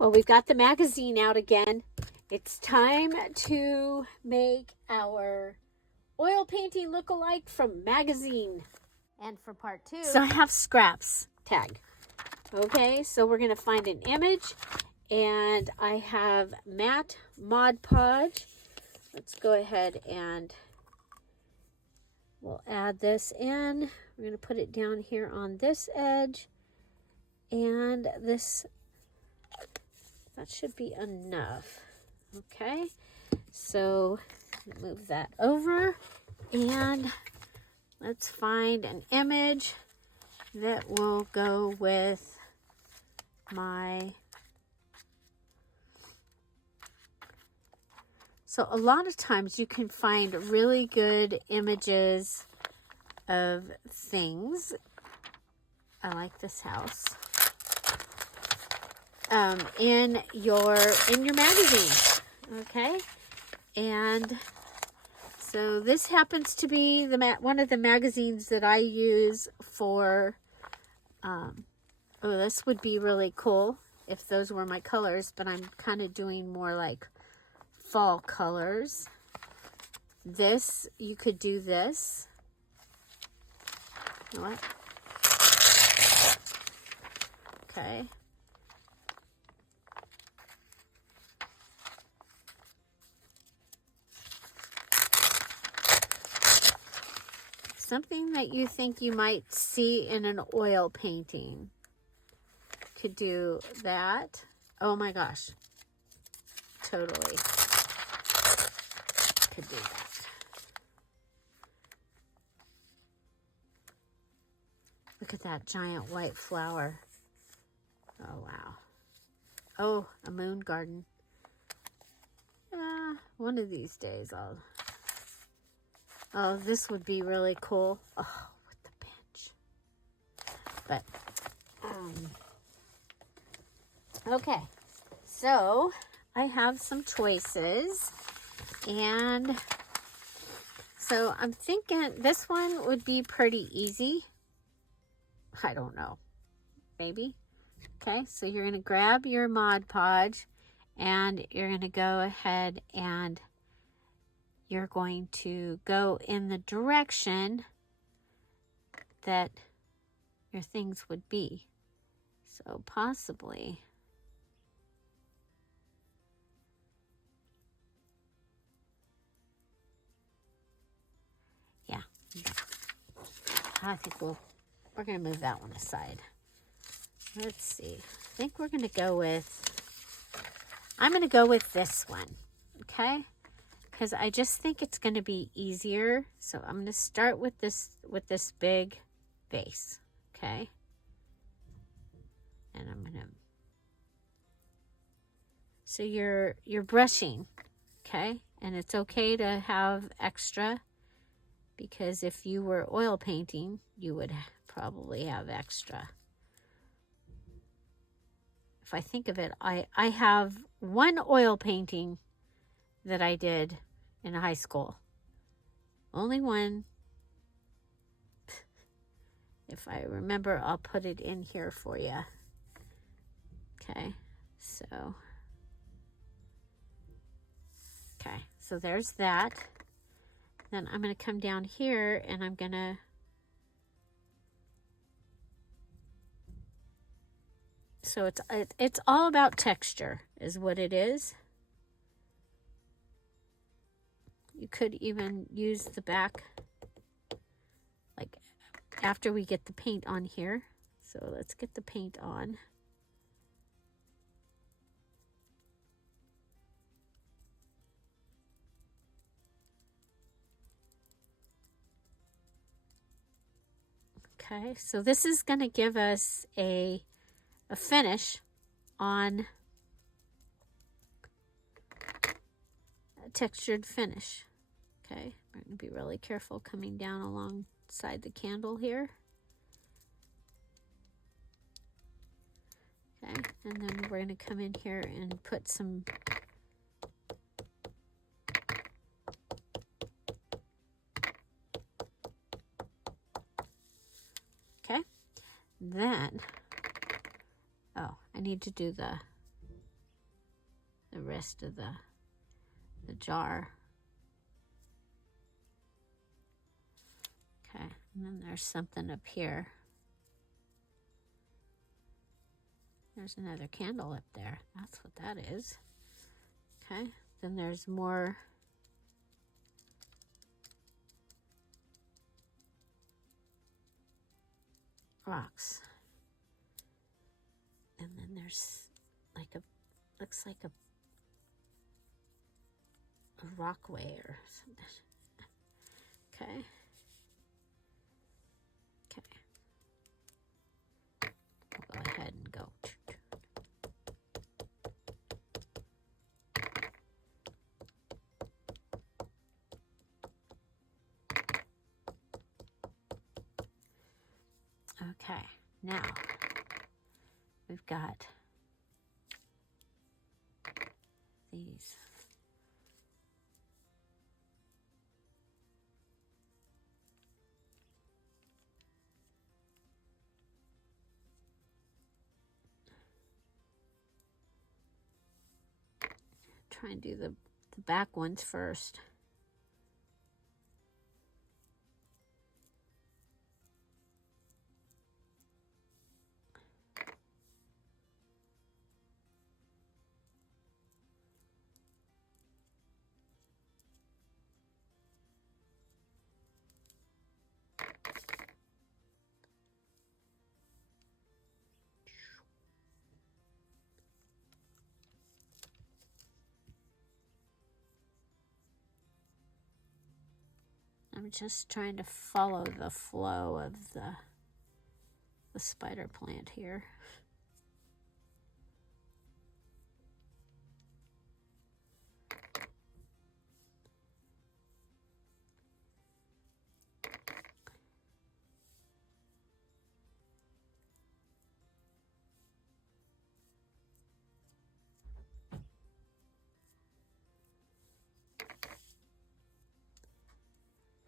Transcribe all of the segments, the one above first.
Well, we've got the magazine out again. It's time to make our oil painting look-alike from magazine. And for part 2, So I have scraps tag. Okay, so we're going to find an image, and I have matte Mod Podge. Let's go ahead and we'll add this in. We're going to put it down here on this edge, and this, that should be enough. Okay, so move that over, and let's find an image that will go with my... So a lot of times you can find really good images of things. I like this house. In your magazine. Okay, and so this happens to be one of the magazines that I use for, oh, this would be really cool if those were my colors, but I'm kind of doing more like fall colors. This, you could do this. You know what? Okay. Something that you think you might see in an oil painting. Could do that. Oh my gosh. Totally. Could do that. Look at that giant white flower. Oh, wow. Oh, a moon garden. One of these days I'll... Oh, this would be really cool. Oh, with the bench. But, okay. So, I have some choices. And so, I'm thinking this one would be pretty easy. I don't know. Maybe. Okay, so you're going to grab your Mod Podge. And you're going to go ahead and you're going to go in the direction that your things would be. So possibly, yeah, I think we're going to move that one aside. Let's see. I think we're going to go with, I'm going to go with this one, okay? Because I just think it's going to be easier. So I'm going to start with this big vase, okay? And I'm going to... So you're brushing, okay? And it's okay to have extra, because if you were oil painting, you would probably have extra. If I think of it, I have one oil painting that I did in high school. Only one. If I remember, I'll put it in here for you. Okay, so. Okay, so there's that. Then I'm going to come down here and I'm going to. So it's all about texture is what it is. You could even use the back, like after we get the paint on here. So let's get the paint on. Okay, so this is going to give us a finish on a textured finish. Okay, we're going to be really careful coming down alongside the candle here. Okay, and then we're going to come in here and put some okay. Then, oh, I need to do the the rest of the jar. Okay, and then there's something up here. There's another candle up there. That's what that is. Okay, then there's more rocks. And then there's like looks like a rockway or something. Okay. We'll go ahead and go. Okay, now we've got these. Try and do the back ones first. I'm just trying to follow the flow of the spider plant here.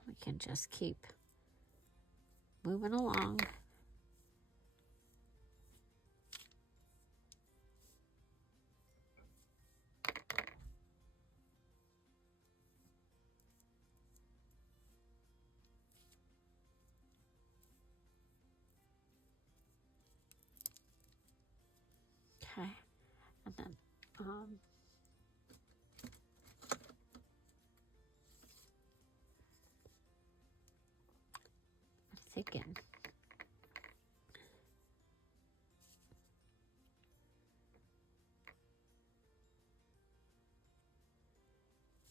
We can just keep moving along. Okay, and then thicken.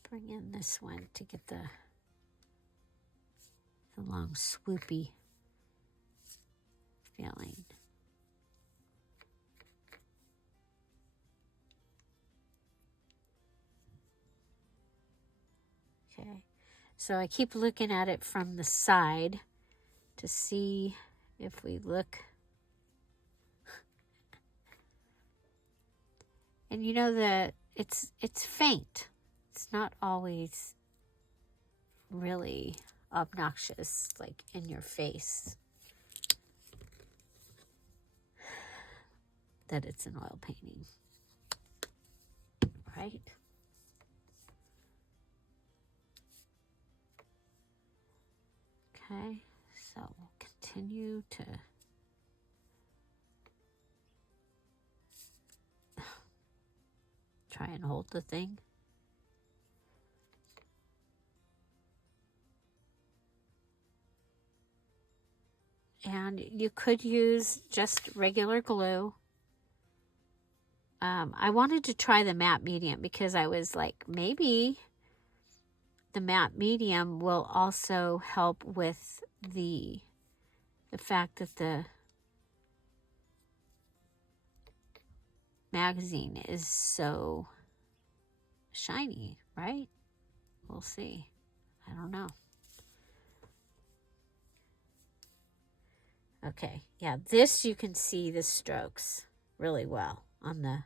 Bring in this one to get the long swoopy feeling. Okay, so I keep looking at it from the side to see if we look. And you know that it's faint. It's not always really obnoxious, like in your face, that it's an oil painting, right? Okay, so we'll continue to try and hold the thing. And you could use just regular glue. I wanted to try the matte medium because I was like, maybe the matte medium will also help with the fact that the magazine is so shiny, right? We'll see. I don't know. Okay, yeah, this you can see the strokes really well on the,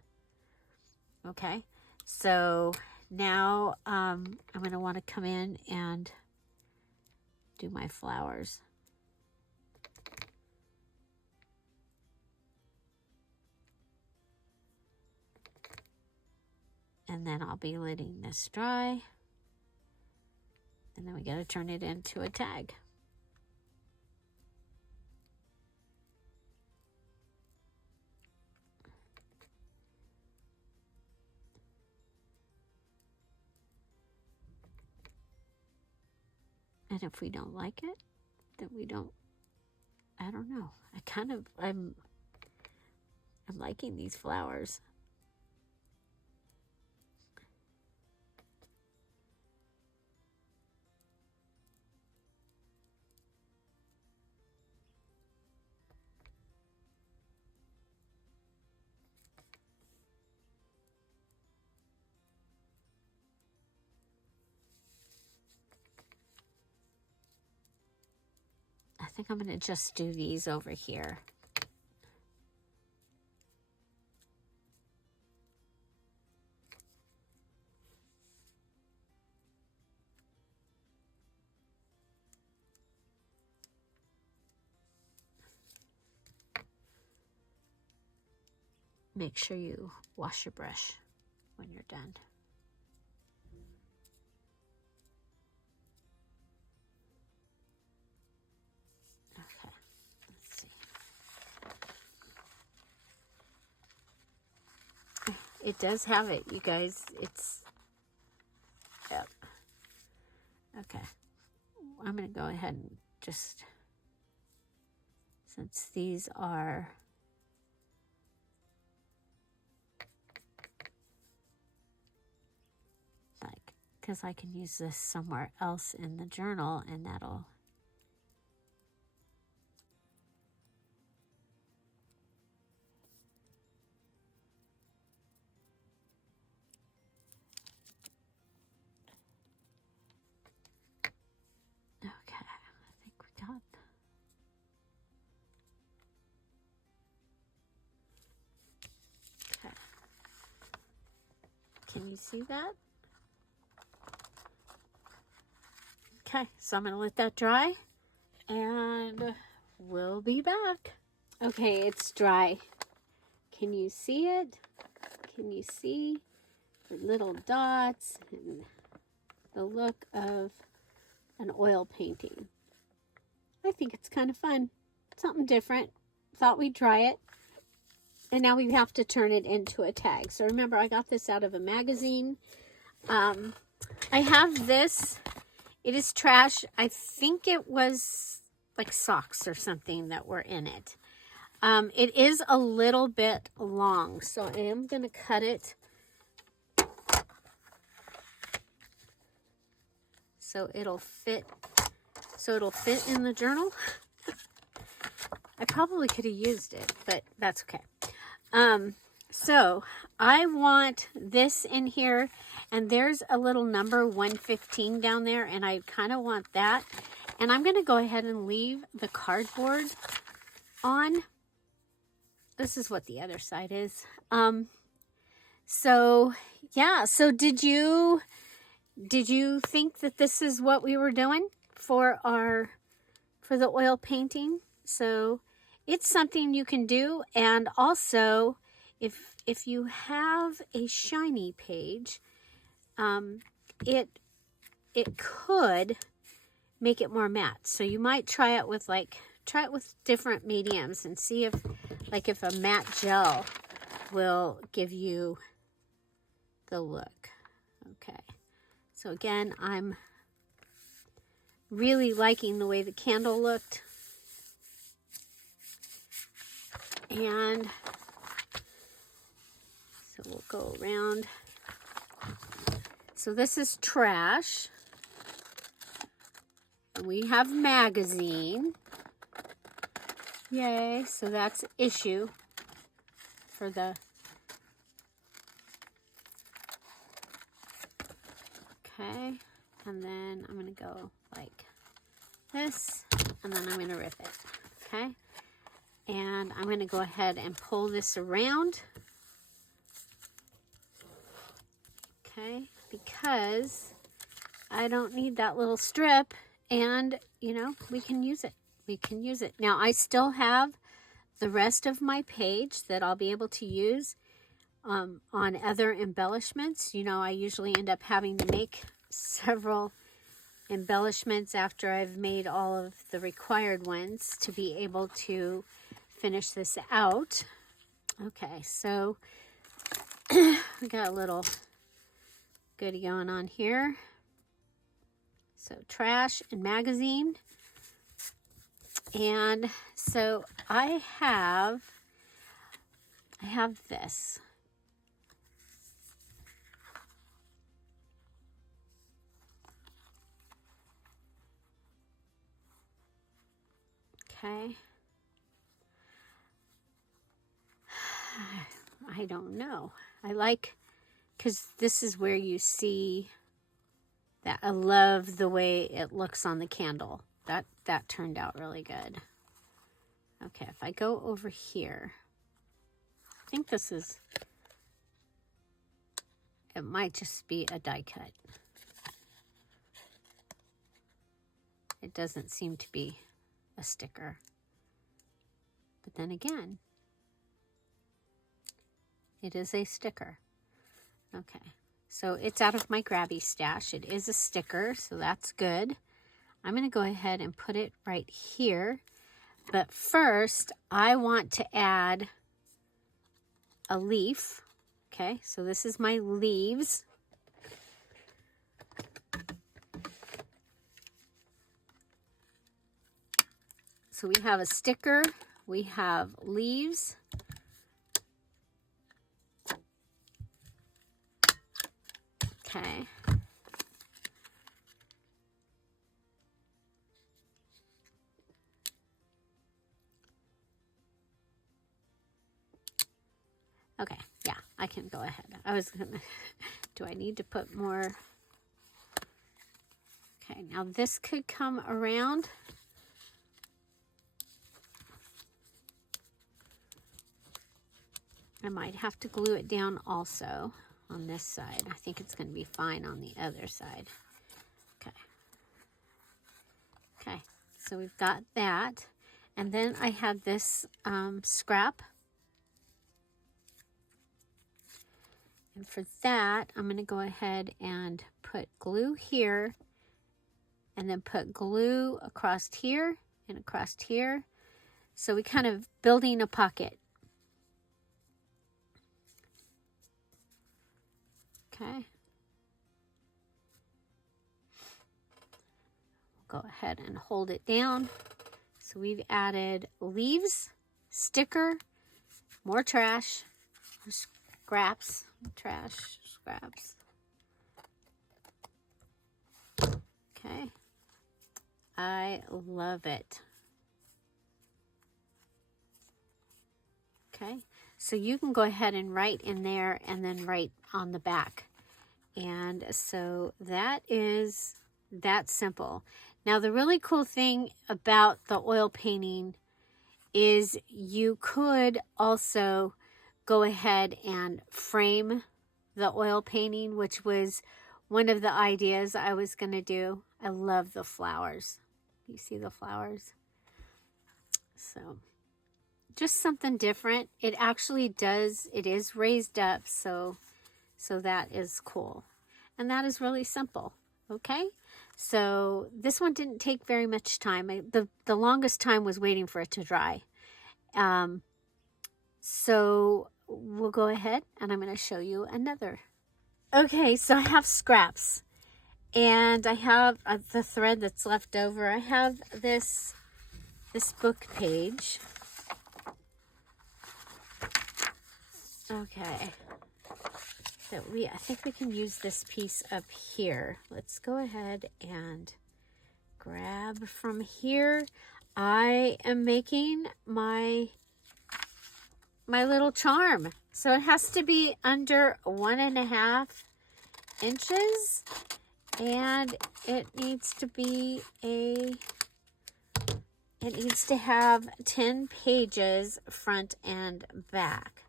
okay. So now I'm going to want to come in and do my flowers. And then I'll be letting this dry. And then we got to turn it into a tag. And if we don't like it, then we don't, I don't know. I'm liking these flowers. I think I'm going to just do these over here. Make sure you wash your brush when you're done. Okay, let's see. It does have it, you guys. It's, yep. Okay. I'm going to go ahead and just, since these are like, because I can use this somewhere else in the journal and that'll, okay, I think we got, okay. Can you see that? Okay, so I'm going to let that dry and we'll be back. Okay, it's dry. Can you see it? Can you see the little dots and the look of an oil painting? I think it's kind of fun. Something different. Thought we'd try it. And now we have to turn it into a tag. So remember, I got this out of a magazine. I have this. It is trash. I think it was like socks or something that were in it. It is a little bit long, so I am going to cut it so it'll fit. So it'll fit in the journal. I probably could have used it, but that's okay. So I want this in here, and there's a little number 115 down there, and I kind of want that. And I'm going to go ahead and leave the cardboard on. This is what the other side is. So yeah, so did you think that this is what we were doing for the oil painting? So it's something you can do. And also, if you have a shiny page, it could make it more matte. So you might try it with different mediums and see if a matte gel will give you the look. Okay. So again, I'm really liking the way the candle looked. And so we'll go around. So this is trash. And we have magazine. Yay. So that's issue for the... Okay. And then I'm going to go like this. And then I'm going to rip it. Okay. And I'm going to go ahead and pull this around. Okay, because I don't need that little strip, and you know, we can use it. We can use it. Now I still have the rest of my page that I'll be able to use on other embellishments. You know, I usually end up having to make several embellishments after I've made all of the required ones to be able to finish this out. Okay, so we got a little goodie going on here. So trash and magazine. And so I have this. Okay. I don't know. I like, because this is where you see that. I love the way it looks on the candle. That turned out really good. Okay, if I go over here, I think this is, it might just be a die cut. It doesn't seem to be a sticker. But then again, it is a sticker. Okay, so it's out of my grabby stash. It is a sticker, so that's good. I'm going to go ahead and put it right here. But first, I want to add a leaf. Okay, so this is my leaves. So we have a sticker, we have leaves. Okay. Okay, yeah, I can go ahead. I was gonna, do I need to put more? Okay, now this could come around. I might have to glue it down also on this side. I think it's going to be fine on the other side. Okay. Okay, so we've got that. And then I had this scrap. And for that, I'm going to go ahead and put glue here. And then put glue across here and across here. So we kind of building a pocket. Okay. We'll go ahead and hold it down. So we've added leaves, sticker, more trash, scraps, trash, scraps. Okay. I love it. Okay. So you can go ahead and write in there and then write on the back. And so that is that simple. Now the really cool thing about the oil painting is you could also go ahead and frame the oil painting, which was one of the ideas I was going to do. I love the flowers. You see the flowers? So just something different. It actually does, it is raised up, so that is cool. And that is really simple, okay? So this one didn't take very much time. The longest time was waiting for it to dry. So we'll go ahead and I'm going to show you another. Okay, so I have scraps. And I have the thread that's left over. I have this book page. Okay. So I think we can use this piece up here. Let's go ahead and grab from here. I am making my little charm. So it has to be under 1.5 inches. And it needs to be it needs to have 10 pages front and back.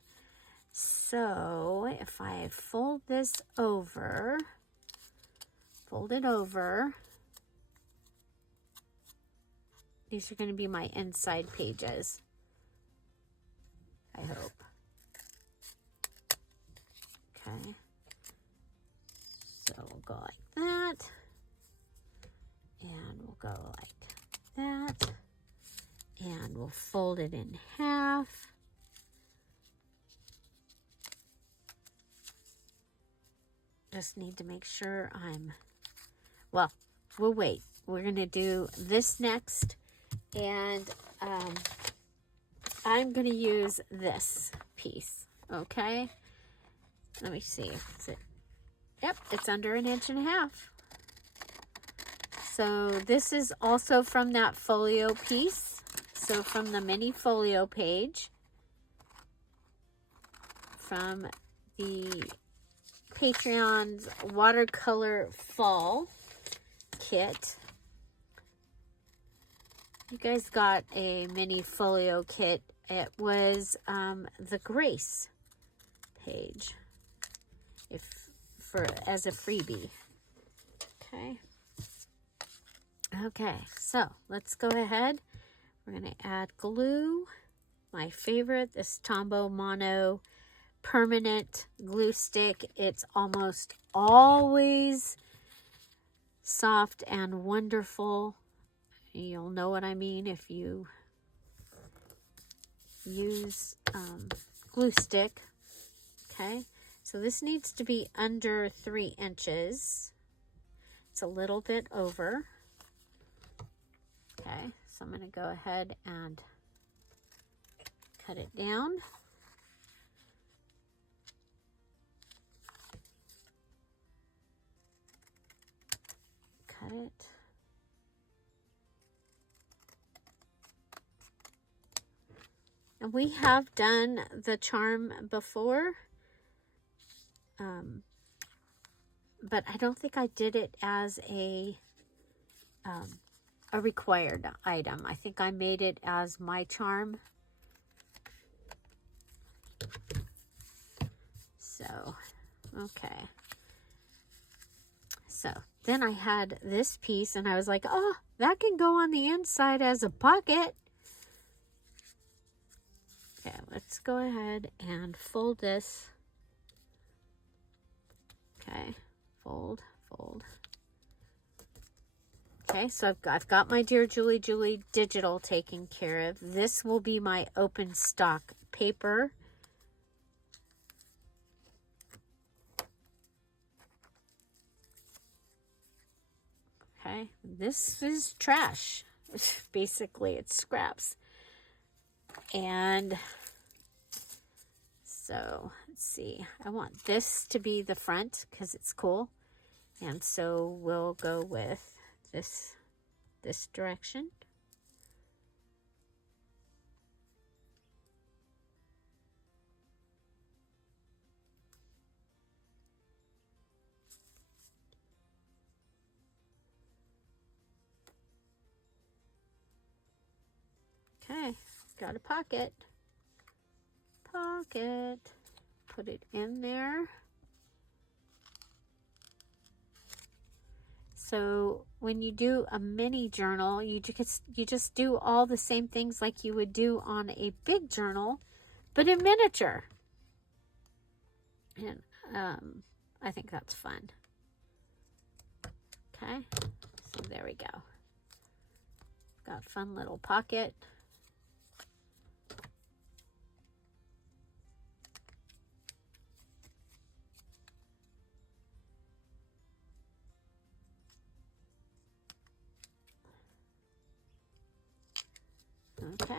So if I fold it over, these are going to be my inside pages, I hope. Okay. So we'll go like that. And we'll go like that. And we'll fold it in half. Just need to make sure well, we'll wait. We're going to do this next. And I'm going to use this piece. Okay. Let me see. Is it? Yep, it's under 1.5 inches. So this is also from that folio piece. So from the mini folio page. From the Patreon's watercolor fall kit. You guys got a mini folio kit. It was the Grace page, as a freebie. Okay, so let's go ahead. We're gonna add glue. My favorite, this Tombow Mono permanent glue stick. It's almost always soft and wonderful. You'll know what I mean if you use glue stick. Okay, so this needs to be under 3 inches. It's a little bit over. Okay, so I'm going to go ahead and cut it down. Cut it. And we have done the charm before, but I don't think I did it as a required item. I think I made it as my charm. So, okay. So then I had this piece and I was like, oh, that can go on the inside as a pocket. Okay, let's go ahead and fold this. Okay, fold, fold. Okay, so I've got my Dear Julie Julie digital taken care of. This will be my open stock paper. Okay, this is trash. Basically, it's scraps. And so, let's see. I want this to be the front because it's cool. And so we'll go with this direction. Okay, got a pocket. Pocket. Put it in there. So when you do a mini journal, you just do all the same things like you would do on a big journal, but in miniature. And I think that's fun. Okay, so there we go. Got a fun little pocket. Okay.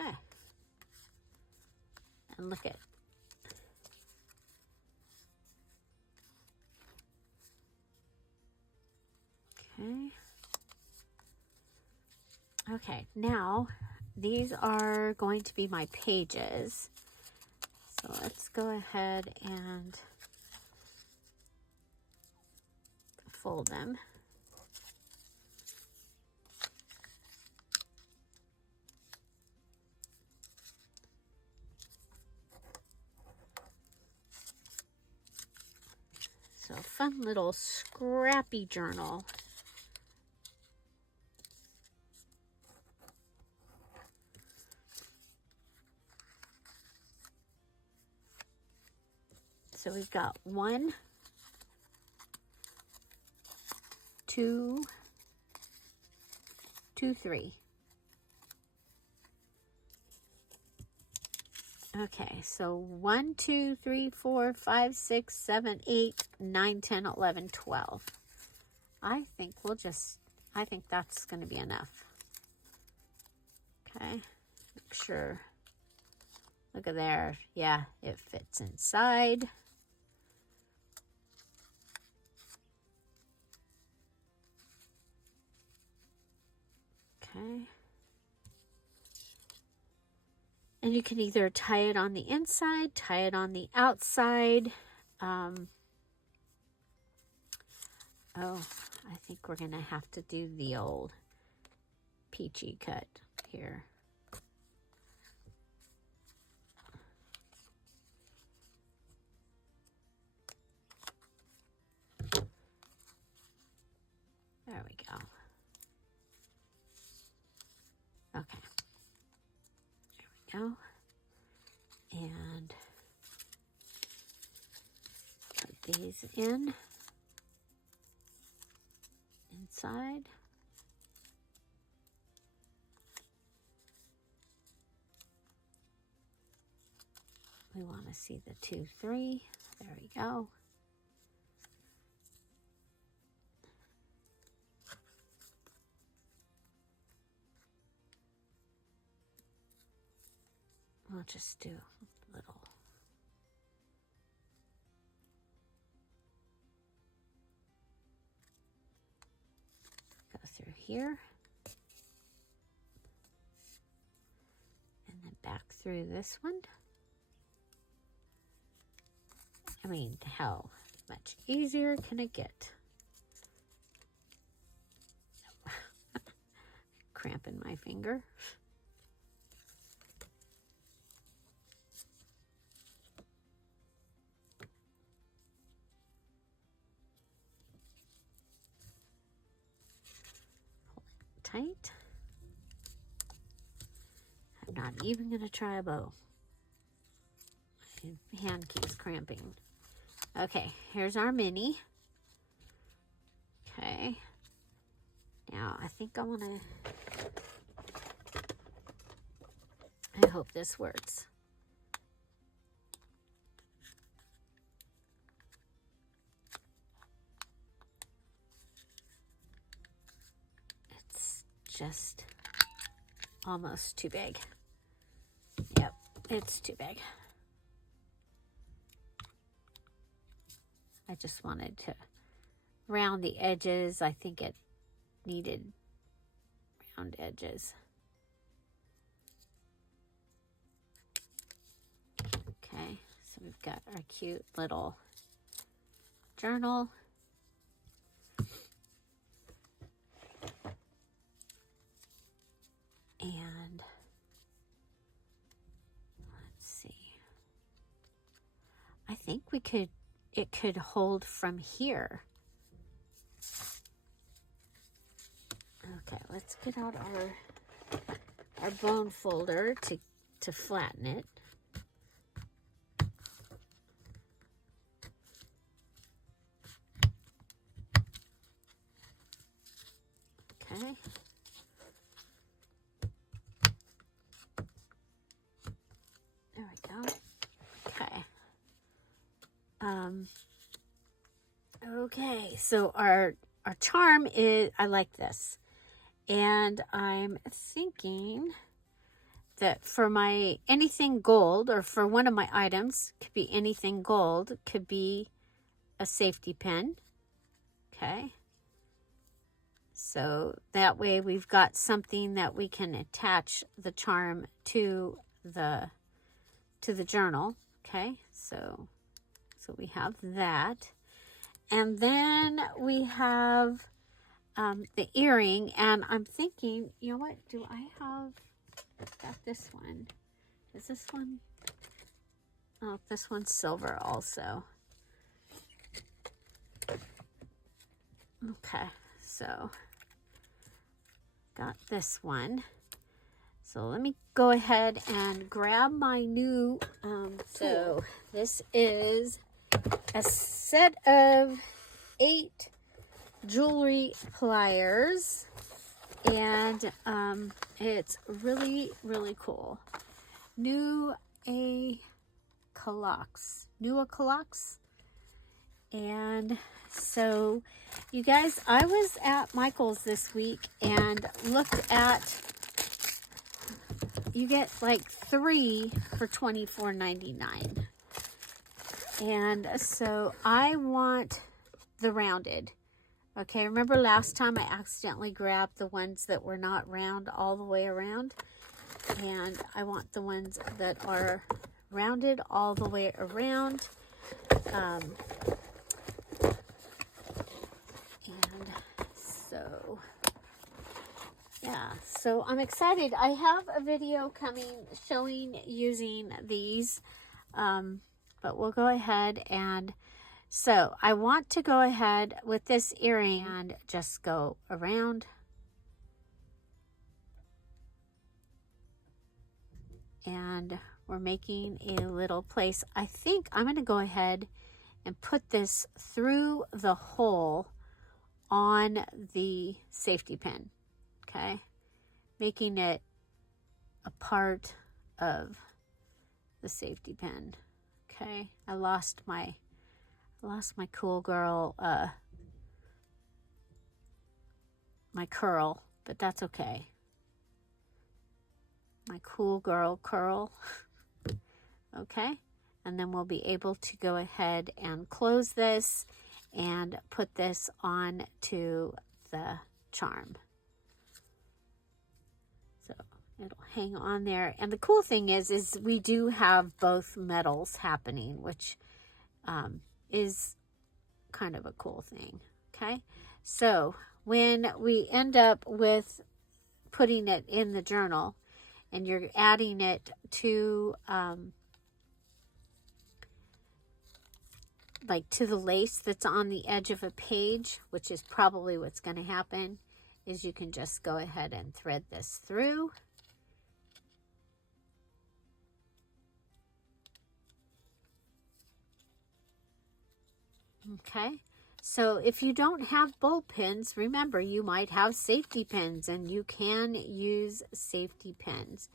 And look at. Okay. Okay, now these are going to be my pages. So let's go ahead and fold them. So fun little scrappy journal. So we've got 1, 2, 2, 3. Okay, so 1, 2, 3, 4, 5, 6, 7, 8, 9, 10, 11, 12. I think I think that's going to be enough. Okay, make sure. Look at there. Yeah, it fits inside. Okay. And you can either tie it on the inside, tie it on the outside. Oh, I think we're going to have to do the old peachy cut here. There we go. Okay. There we go. And put these inside. We want to see the 2, 3. There we go. We'll just do a little. Go through here. And then back through this one. I mean, how much easier can it get? Cramping my finger. Pull it tight. I'm not even going to try a bow. My hand keeps cramping. Okay, here's our mini. Okay. Now, I think I want to... I hope this works. It's just almost too big. Yep, it's too big. I just wanted to round the edges. I think it needed round edges. Okay, so we've got our cute little journal. And let's see. I think it could hold from here. Okay, let's get out our bone folder to flatten it. Okay. There we go. Okay. Okay, so our charm is, I like this. And I'm thinking that for my anything gold, or for one of my items, could be anything gold, could be a safety pin. Okay. So that way we've got something that we can attach the charm to the journal. Okay, so we have that. And then we have the earring, and I'm thinking, you know what, do I have, got this one. Is this one? Oh, this one's silver also. Okay, so got this one. So let me go ahead and grab my new, so this is a set of 8 jewelry pliers, and it's really, really cool. New Clocks. And so, you guys, I was at Michael's this week and looked at, you get like 3 for $24.99. And so I want the rounded. Okay, remember last time I accidentally grabbed the ones that were not round all the way around? And I want the ones that are rounded all the way around. And so, yeah, so I'm excited. I have a video coming showing using these, but we'll go ahead and, so I want to go ahead with this earring and just go around. And we're making a little place. I think I'm going to go ahead and put this through the hole on the safety pin. Okay, making it a part of the safety pin. Okay, I lost my cool girl my curl, but that's okay. My cool girl curl. Okay, and then we'll be able to go ahead and close this and put this on to the charm. So it'll hang on there. And the cool thing is we do have both metals happening, which is kind of a cool thing. Okay, so when we end up with putting it in the journal, and you're adding it to like to the lace that's on the edge of a page, which is probably what's going to happen, is you can just go ahead and thread this through. Okay, so if you don't have bowl pins, remember you might have safety pins, and you can use safety pins.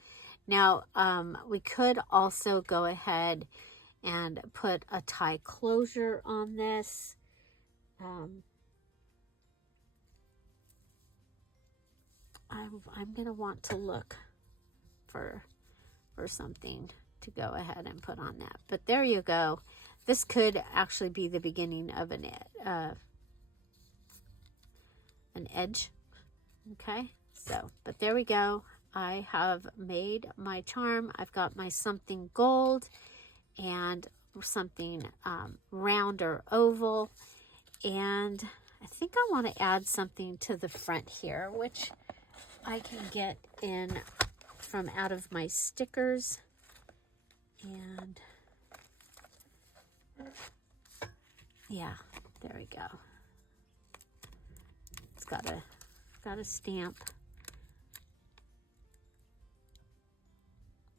Now, we could also go ahead and put a tie closure on this. I'm going to want to look for something to go ahead and put on that. But there you go. This could actually be the beginning of an edge. Okay, so, but there we go. I have made my charm. I've got my something gold and something round or oval. And I think I want to add something to the front here, which I can get in from out of my stickers. And yeah, there we go. It's got a stamp.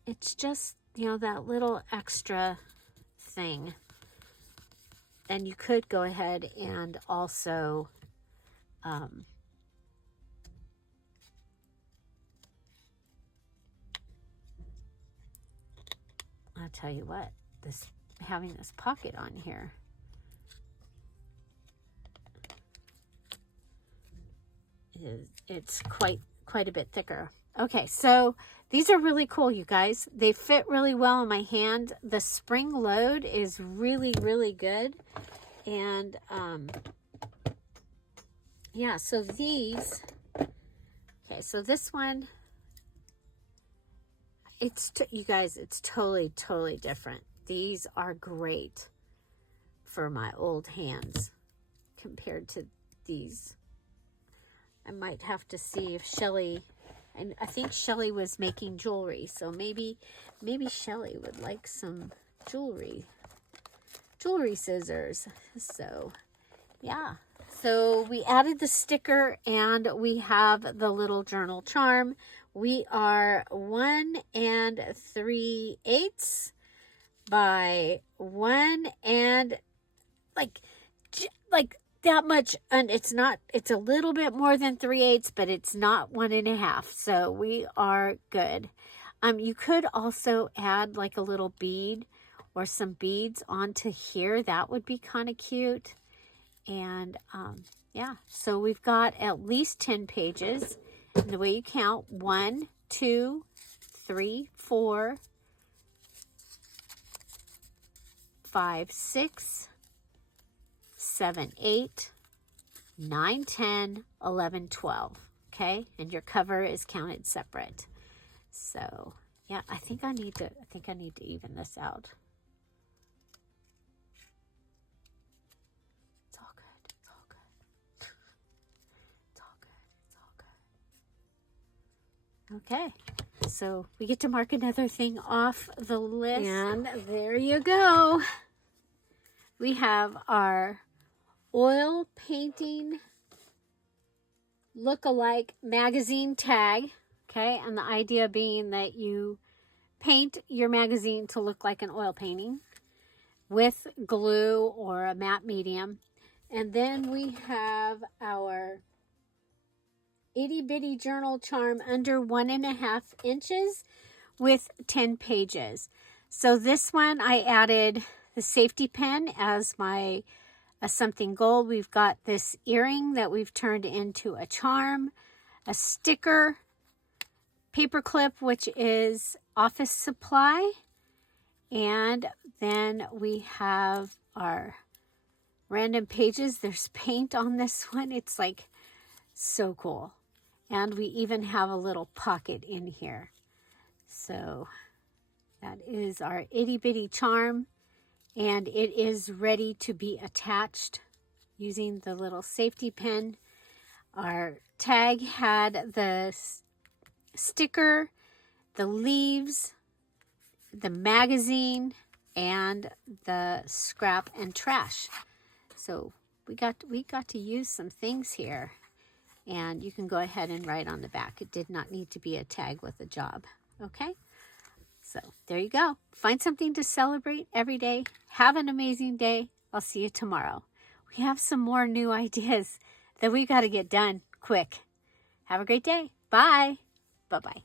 It's just, you know, that little extra thing. And you could go ahead and also I'll tell you what, this having this pocket on here, it's quite a bit thicker. Okay, so these are really cool, you guys. They fit really well in my hand. The spring load is really, really good. And yeah, so these, okay, so this one, you guys, it's totally different. These are great for my old hands compared to these. I might have to see if Shelly, and I think Shelly was making jewelry, so maybe Shelly would like some jewelry scissors. So yeah, so we added the sticker and we have the little journal charm. We are 1 3/8 by 1 like that much, and it's a little bit more than 3/8, but it's not 1.5. So we are good. You could also add like a little bead or some beads onto here. That would be kind of cute. And yeah, so we've got at least 10 pages. And the way you count, 1, 2, 3, 4, 5, 6, 7, 8, 9, 10, 11, 12. Okay, and your cover is counted separate. So yeah, I think I need to even this out. It's all good. It's all good. It's all good. It's all good. Okay, so we get to mark another thing off the list, and there you go. We have our oil painting look-alike magazine tag. Okay, and the idea being that you paint your magazine to look like an oil painting with glue or a matte medium. And then we have our itty bitty journal charm under 1.5 inches with 10 pages. So this one I added the safety pin as my something gold. We've got this earring that we've turned into a charm, a sticker, paper clip, which is office supply, and then we have our random pages. There's paint on this one. It's like so cool. And we even have a little pocket in here. So that is our itty bitty charm, and it is ready to be attached using the little safety pin. Our tag had the sticker, the leaves, the magazine, and the scrap and trash. So we got to use some things here, and you can go ahead and write on the back. It did not need to be a tag with a job. Okay, so there you go. Find something to celebrate every day. Have an amazing day. I'll see you tomorrow. We have some more new ideas that we've got to get done quick. Have a great day. Bye. Bye-bye.